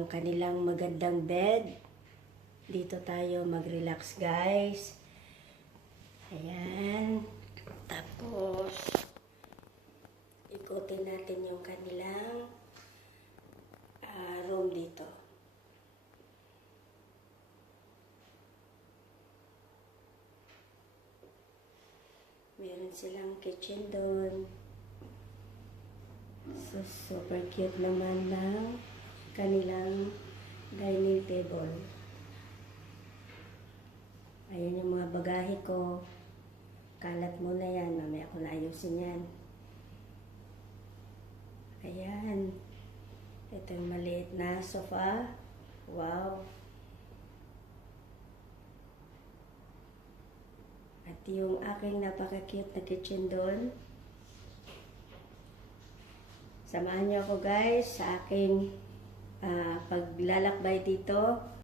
yung kanilang magandang bed. Dito tayo mag-relax, guys. Ayan. Tapos, ikutin natin yung kanilang room dito. Meron silang kitchen doon. So, super cute naman ng kanilang dining table. Ayan yung mga bagahe ko. Kalat mo na yan. Mamaya ko na ayusin yan. Ayan. Ito yung maliit na sofa. Wow. At yung aking napaka-cute na kitchen doon. Samahan niyo ako, guys, sa aking paglalakbay dito.